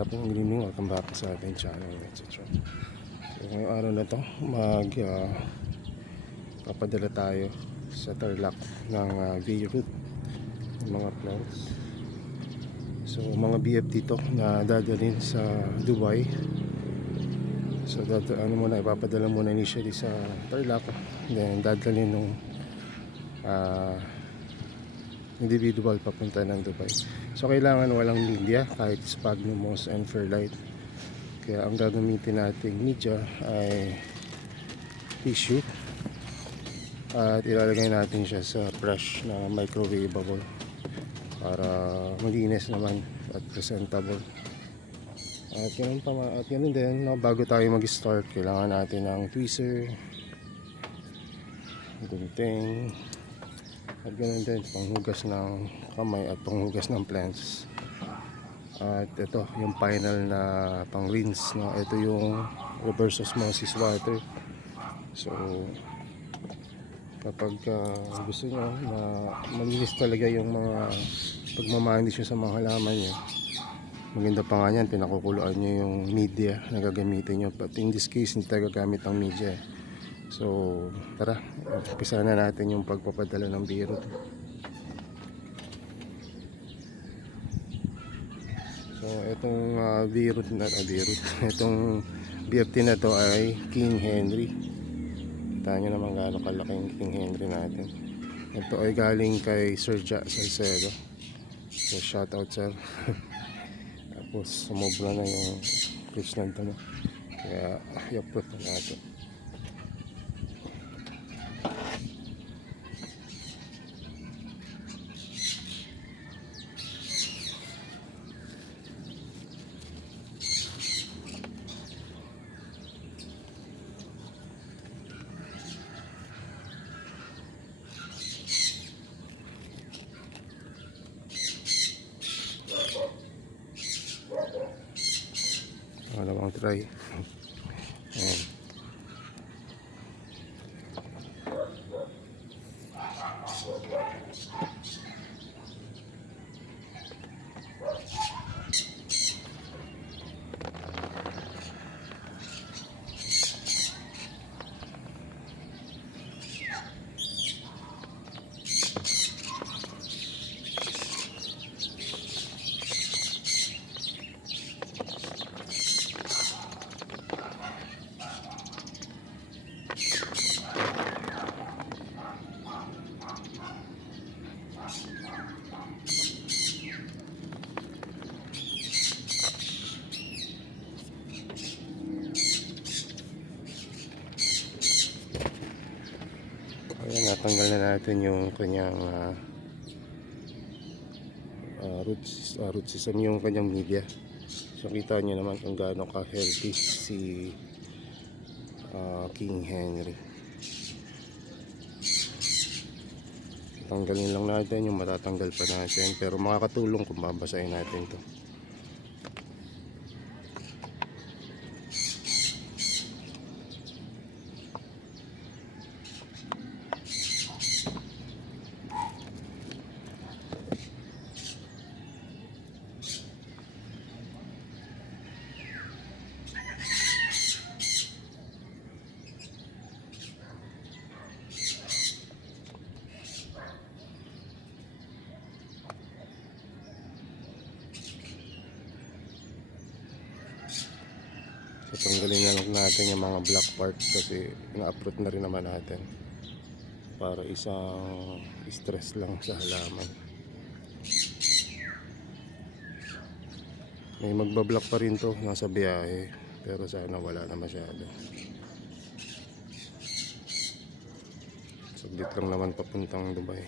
Good afternoon, good evening, welcome back sa ating channel, etc. So ngayong araw na to papadala tayo sa Tarlac ng V-Route ng mga plants. So mga BF dito na dadalhin sa Dubai. So ipapadala muna initially sa Tarlac, then dadalhin nung individual papunta ng Dubai. So kailangan walang media, kahit Sphagnum and Fairlight. Kaya ang gagamitin nating media ay tissue at ilalagay natin siya sa brush na microwavable para malinis naman at presentable. At ganun din, no, bago tayo mag-start, kailangan natin ng tweezer, gunting, at ganun din panghugas ng kamay at panghugas ng plants. At ito yung final na pang rinse, no? Ito yung reverse osmosis water. So kapag gusto nyo na malinis talaga yung mga pagmamanish sa mga halaman nyo, maganda pa nga yan, pinakukuluan nyo yung media na gagamitin nyo. But in this case, hindi tayo gagamit ng media. So tara, umpisa na natin yung pagpapadala ng V-Route. So itong V-Route itong BFT na to ay King Henry. Kita nyo naman gaano kalaking King Henry natin. Ito ay galing kay Sir Ja Salcedo. So shout out sir. Tapos sumobra na yung fish na ito, kaya i-upload na natin. Dalawang try. Ayan. Ayan, natanggal na natin yung kanyang root system, yung kanyang media. So kita nyo naman kung gaano ka healthy si King Henry. Tanggalin lang natin yung matatanggal pa natin, pero makakatulong kung babasahin natin to. So tanggalin na lang natin yung mga black part kasi ina-uproot na rin naman natin para isang stress lang sa halaman. May magbablock pa rin to, nasa biyahe, pero sana wala na masyado. Saglit lang naman papuntang Dubai.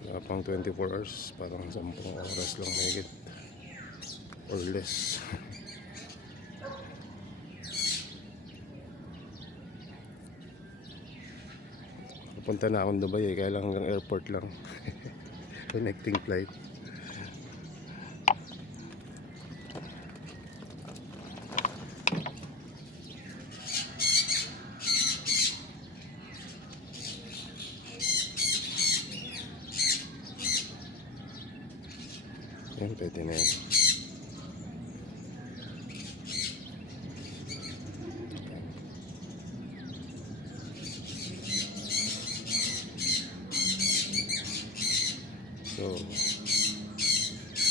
Wala pang 24 hours, parang 10 oras lang mahigit or less. Punta na akong Dubai kaya lang hanggang airport lang. Connecting flight. Yan, pwede na yan.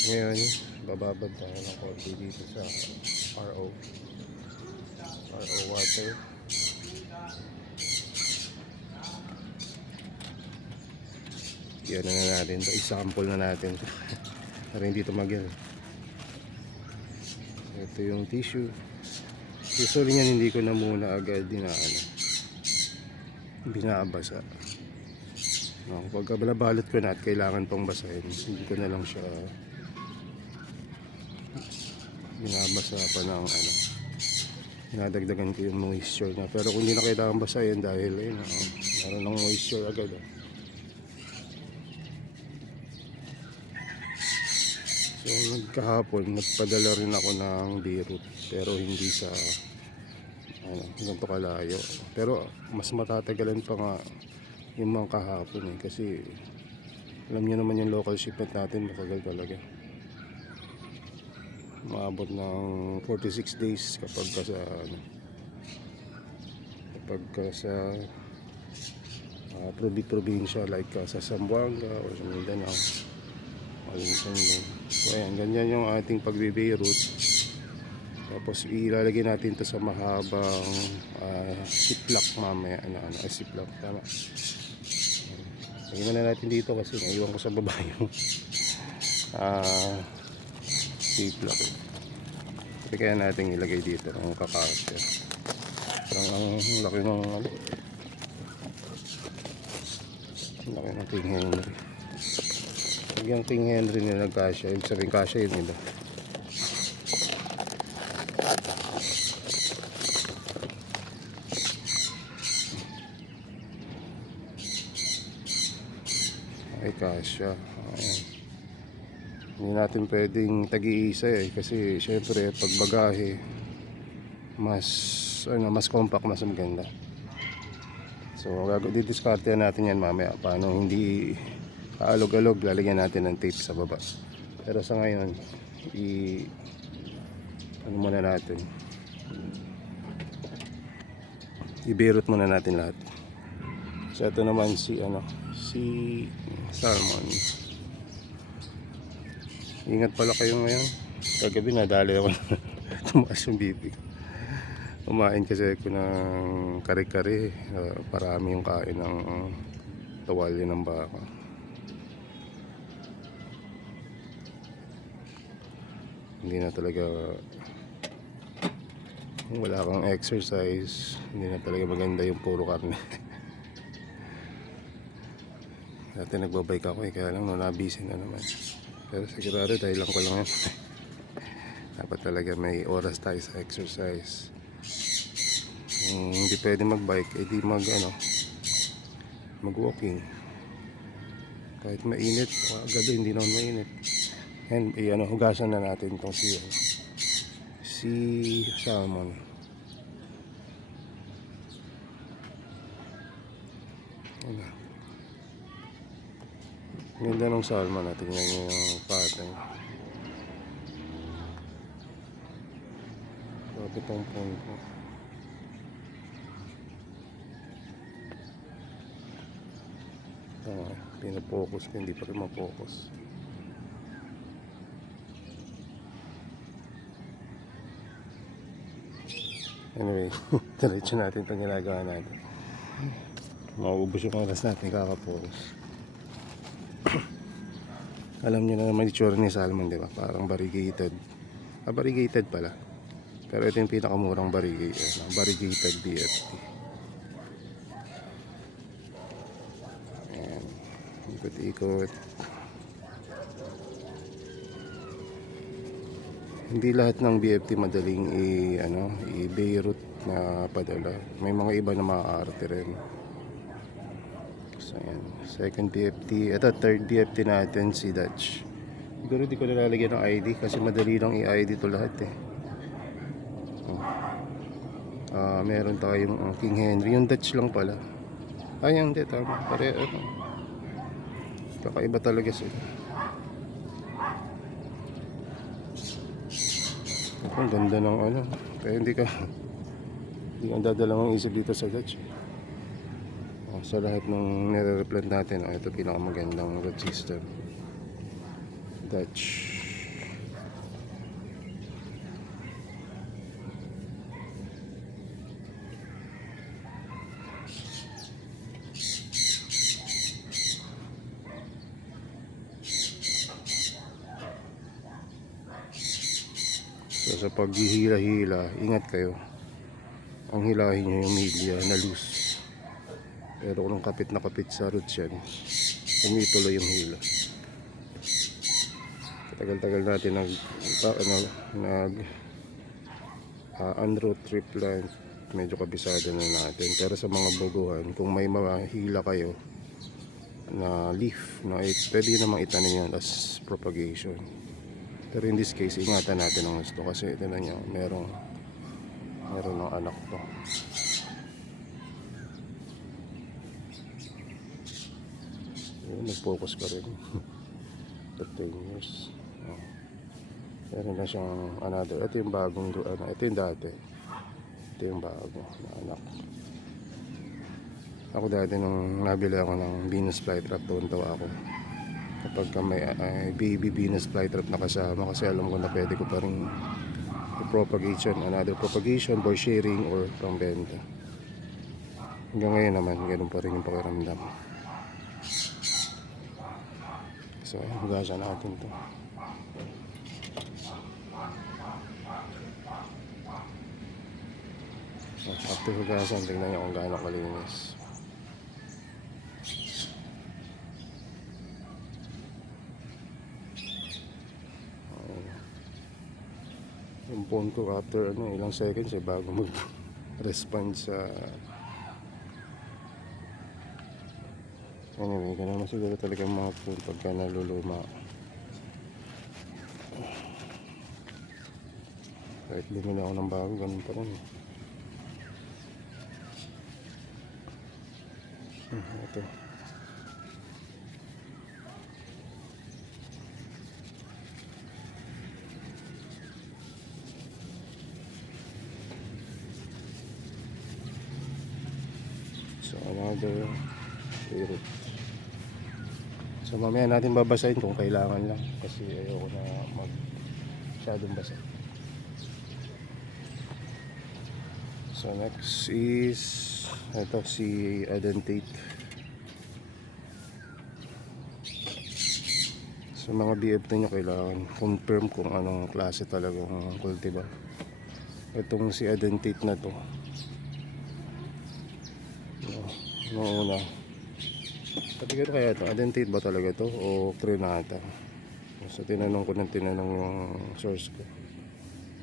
Ngayon, bababad tayo ng konti dito sa RO water. Yan na natin to, i-sample na natin to para hindi tumagil. Ito yung tissue. Usually yan hindi ko na muna agad binabasa. No, pagka balabalot ko na at kailangan pong basahin, hindi ko na lang siya binabasa pa ng dinadagdagan ko yung moisture na. Pero kung hindi na kailangan basahin dahil meron ng moisture agad. So kahapon nagpadala rin ako ng beetroot pero hindi sa ganito kalayo. Pero mas matatagalan pa nga yung mga kahapon kasi alam niyo naman yung local shipment natin matagal talaga. Maabot ng 46 days kapag sa probinsya like sa Zamboanga or sa Mindanao. So ayan, ganyan yung ating pagbe-beetroot. Tapos ilalagay natin ito sa mahabang ziplock mamaya. Ziplock, tama. Lagyan na natin dito kasi naiwan ko sa baba yung ziplock. Kaya natin ilagay dito ng kakasya. Ang laki ng laki ng King Henry. Pag yung King Henry nila nagkasya, ibig sabihin kasya yun nila. Ay kasya. Ayan. Hindi natin pwedeng tag-iisa kasi syempre pag bagahe mas compact, mas maganda. So didiskarte natin yan mamaya paano hindi kaalog-alog, lalagyan natin ng tape sa baba. Pero sa ngayon muna natin i-beetroot muna natin lahat. So ito naman si salmon. Ingat pala kayo ngayon. Kagabi nadali ako tumaas yung bibig. Kumain kasi ako ng kare-kare. Parami yung kain ng tawalya ng baka. Hindi na talaga, kung wala kang exercise, hindi na talaga maganda yung puro karne. Dati nagbabike ako kaya lang nabisi na naman. Pero sigurado dahil lang ko lang yan. Dapat talaga may oras tayo sa exercise. Kung hindi pwede magbike, edi mag-walking. Kahit mainit, gabi hindi naman mainit. And hugasan na natin itong si salmon. Ganda ng salmon natin. Tingnan nyo yung pateng. Grabe tong phone ko. Pinapokus ko, hindi pa rin mapokus. Anyway, diretso natin itong ginagawa natin. Mauubos yung oras natin kakapokus. Alam niyo na naman itsura ni salmon, di ba? Parang variegated. Variegated pala. Pero ito yung pinakamurang variegated BFT. Ayan. Ikot-ikot. Hindi lahat ng BFT madaling i-beetroot na padala. May mga iba na maaarte rin. So ayan, second BFT. Ito third BFT natin, si Dutch. Siguro di ko nilalagyan ng ID kasi madali lang i-ID to lahat meron tayong King Henry. Yung Dutch lang pala. Yung hindi, tama. Kakaiba talaga sila. Ang ganda ng kaya hindi ka dadalawang isip dito sa Dutch. Sa lahat ng nire-replant natin, ito pinakamagandang root system, Dutch. So sa paghihila-hila, ingat kayo. Ang hilahin nyo yung media na loose. Pero kung kapit na kapit sa roots yan, tumituloy yung hila. Tagal-tagal natin unroot tree plant, medyo kabisado na natin. Pero sa mga baguhan, kung may mahila kayo na leaf, no, pwede namang itanim yan as propagation. Pero in this case, ingatan natin ang gusto kasi ito na nyo, meron ng anak to. Nag-focus ka rin. 15 years. Oh. Meron na siyang another. Ito yung bagong ito yung dati. Ito yung bago na anak. Ako dati nung nabili ako ng Venus flytrap, tuwan-tawa ako kapag may baby Venus flytrap na kasama, kasi alam ko na pwede ko pa rin propagation, another propagation, for sharing or pang benta. Hanggang ngayon naman ganun pa rin yung pakiramdam. So hugasan natin to. After hugasan, tingnan nyo kung gaano kalinis. Yung phone ko after ilang seconds bago mag-respond sa anyway, ganun na siguro talaga mga phone pagka naluluma. Kahit bumili ako ng bago, ganun pa rin. Ito. So another favorite. So mamaya natin babasahin kung kailangan lang, kasi ayoko na masyadong basa. So next is ito si Adentate. So mga BFT nyo kailangan confirm kung anong klase talagang cultivar. Itong si Adentate na to, noong una, sabi ko kaya ito, Adentate ba talaga to o Crenata? So tinanong yung source ko,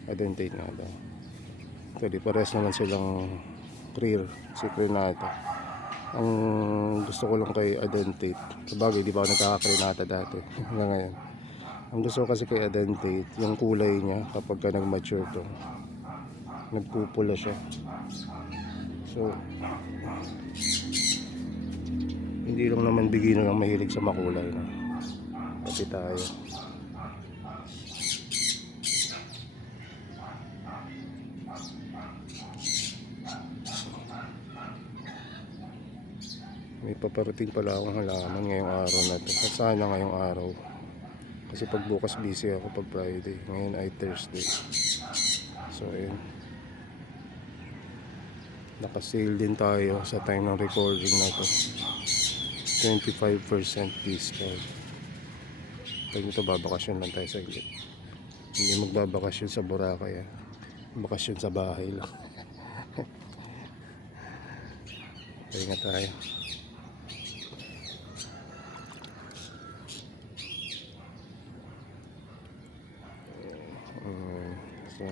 Adentate nga daw. Actually pares naman silang rare, si Crenata. Ang gusto ko lang kay Adentate, sabagay di ba ako nagkaka-Crenata dati hanggang ngayon, ang gusto ko kasi kay Adentate, yung kulay niya kapag ka nag-mature to, nagpupula siya. So hindi lang naman beginner ang mahilig sa makulay, no? Pati tayo. May paparating pala akong halaman ngayong araw na to. Sana ngayong araw, kasi pag bukas busy ako pag Friday, ngayon ay Thursday. So ayun, naka-sale din tayo sa time ng recording na to, 25% discount. Pag ito babakasyon lang tayo sa gilid, hindi magbabakasyon sa Boracay, bakasyon sa bahay lang. Pahinga tayo. So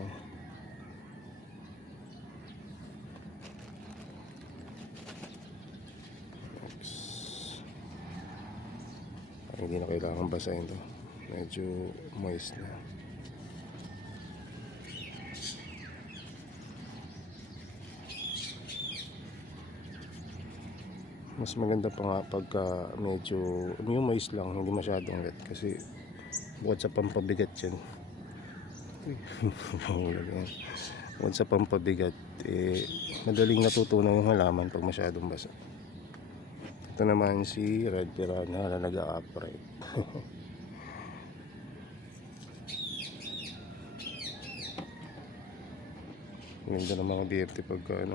hindi na kailangan basahin to, medyo moist na. Mas maganda pa nga pagka medyo yung moist lang, hindi masyadong wet, kasi bukod sa pampabigat yan bukod sa pampabigat, madaling natutunaw yung halaman pag masyadong basa. Ito naman si Red Piranha na nag-a-upright. Ganda ng mga BFT pagka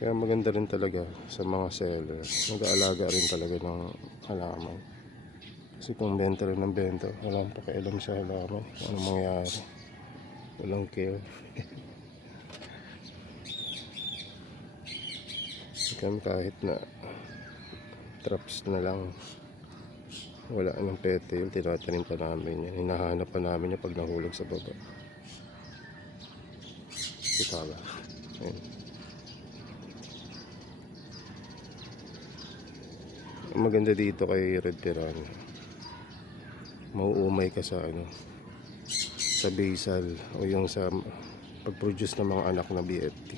kaya maganda rin talaga sa mga seller, nag-aalaga rin talaga ng halaman. Kasi kung benta rin ng benta, walang pakialam sa halaman kung anong mangyayari. Walang care. Kami kahit na traps na lang, wala nang pete yung tinatanim pa namin yan. Hinahanap pa namin yung pag nahulog sa baba. Kita ba? Ayun. Ang maganda dito kay Red Piranha, mauumay ka sa sa basal o yung sa pag-produce ng mga anak na BFT.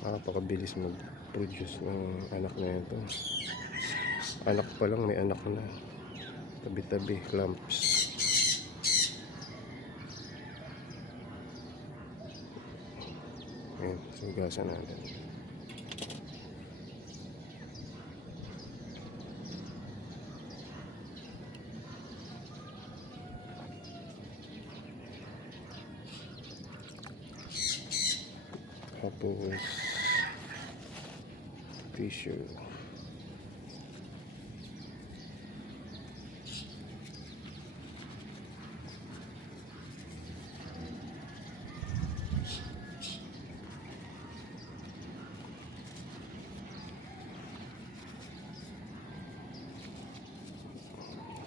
Napakabilis mag-produce ng anak na ito. Anak pa lang, may anak na. Tabi-tabi, clumps. Ayan, sugasan natin. Tapos tissue.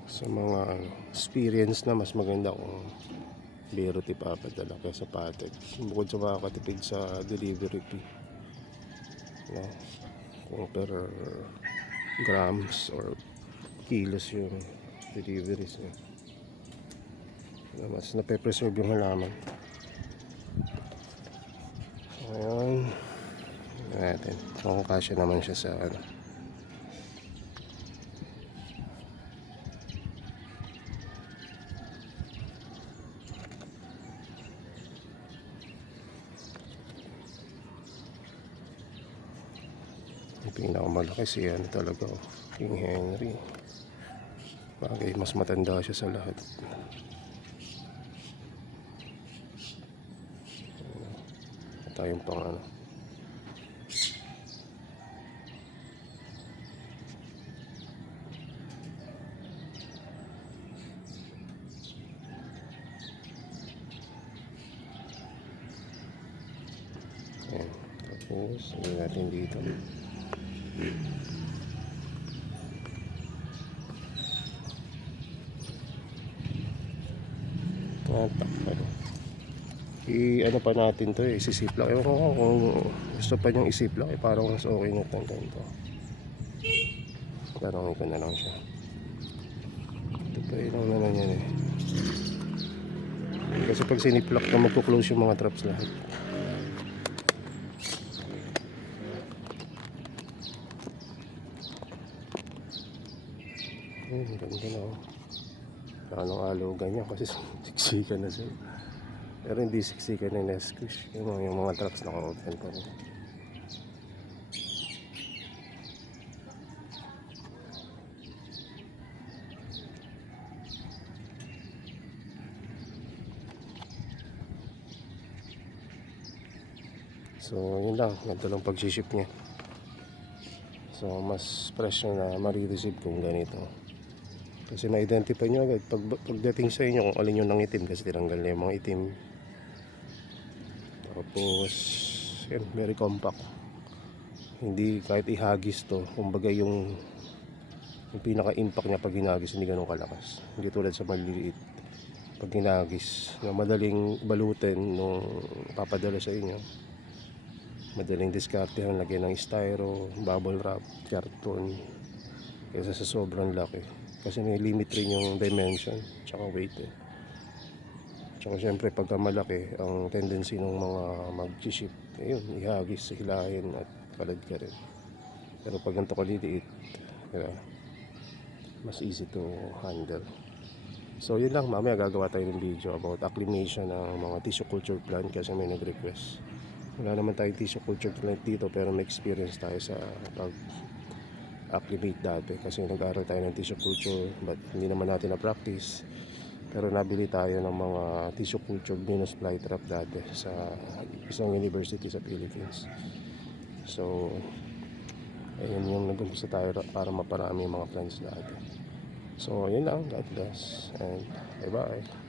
Sa mga experience na, mas maganda kung biro ipapadala kaysa patek. Bukod sa makakatipid sa delivery fee, no? Kung per grams or kilos yung deliveries niya, mas nape-preserve yung halaman. So, ayun natin kung kasya naman siya sa yung pinakamalaki si talaga, King Henry. Bagay mas matanda siya sa lahat. Tayong pang ayan. Tapos hindi natin dito. Ano pa natin to, isisiplak. Ewan ko kung gusto pa niyang isiplak, parang mas okay na itong ganito. Parang ko na lang siya. Ito pa ilang naman yan kasi pag siniplak na, magpo-close yung mga traps lahat. Ganda na anong alogan niya kasi siksikan na siya. Pero hindi siksikan na squish. Yung mga traps naka-open pa rin. So yun lang, ganito lang pag-ship niya. So mas fresh na marireceive kung ganito. Kasi ma-identify nyo agad pagdating sa inyo kung alin yung nangitim, kasi tinanggal na yung mga itim. Tapos yun, very compact. Hindi kahit ihagis to, kumbaga yung pinaka-impact niya pag hinagis hindi ganun kalakas. Hindi tulad sa maliliit. Pag hinagis, na madaling balutin nung papadala sa inyo. Madaling diskartehan, lagyan ng styro, bubble wrap, carton, kaysa sa sobrang laki. Kasi may limit rin yung dimension tsaka weight Tsaka syempre pagka malaki, ang tendency ng mga mag-ship, yun, ihagis, hilahin at kalad ka rin. Pero pag ganito kaliliit, diba, mas easy to handle. So yun lang, mamaya gagawa tayo ng video about acclimation ng mga tissue culture plant kasi may nag-request. Wala naman tayong tissue culture plant dito, pero may experience tayo sa pag-acclimate dati kasi nag-aaral tayo ng tissue culture but hindi naman natin na-practice. Pero nabili tayo ng mga tissue culture Venus flytrap dati sa isang university sa Philippines. So ayun yung nag-umpisa tayo para maparami yung mga plants dati. So, yun lang. God bless. And bye-bye.